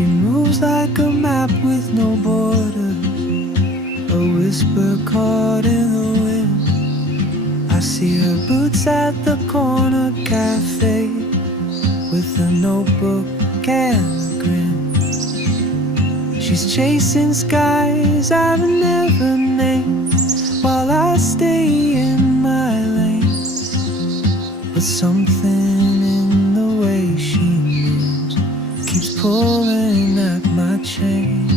She moves like a map with no borders, a whisper caught in the wind. I see her boots at the corner cafe, with a notebook and a grin. She's chasing skies I've never named, while I stay in my lane. But something in the way she moves keeps pulling at my chain.